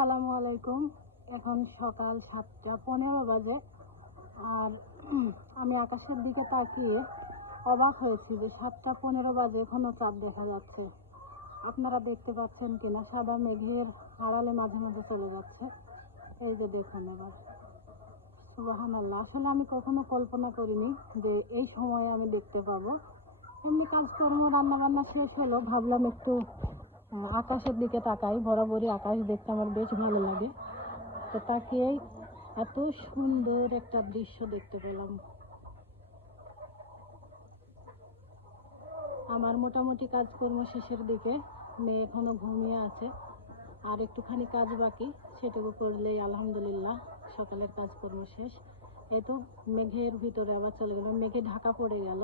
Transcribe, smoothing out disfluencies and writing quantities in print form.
আসসালামু আলাইকুম। এখন সকাল 7:15 বাজে। আর আমি আকাশের দিকে তাকিয়ে অবাক হয়েছি যে 7:15 বাজে এখনো চাঁদ দেখা যাচ্ছে। আপনারা দেখতে পাচ্ছেন কিনা? সাদা মেঘের আড়ালে মাঝে মাঝে চলে যাচ্ছে। এই যে দেখুন এবার, সুবহানাল্লাহ। আসলে আমি কখনো কল্পনা করিনি যে এই সময়ে আমি দেখতে পাবো। এমনি কাজকর্ম রান্না বান্না শেষ হলো, ভাবলাম একটু আকাশের দিকে তাকাই। বরাবরই আকাশ দেখতে আমার বেশ ভালো লাগে। তো তাকিয়েই এত সুন্দর একটা দৃশ্য দেখতে পেলাম। আমার মোটামুটি কাজকর্ম শেষের দিকে, মেয়ে এখনো ঘুমিয়ে আছে, আর একটুখানি কাজ বাকি, সেটুকু করলেই আলহামদুলিল্লাহ সকালের কাজকর্ম শেষ। এই তো মেঘের ভিতরে আবার চলে গেল, মেঘে ঢাকা পড়ে গেল।